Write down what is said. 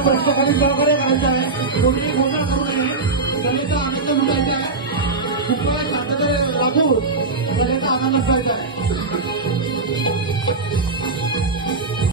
प्रश्न खाली सहकार्य करायचं आहे. कोणीही गोंधळ करू नये. सगळ्याचा आनंद लुटायचा आहे. कुठला शांतता राखून सगळ्याचा आनंद असायचा आहे.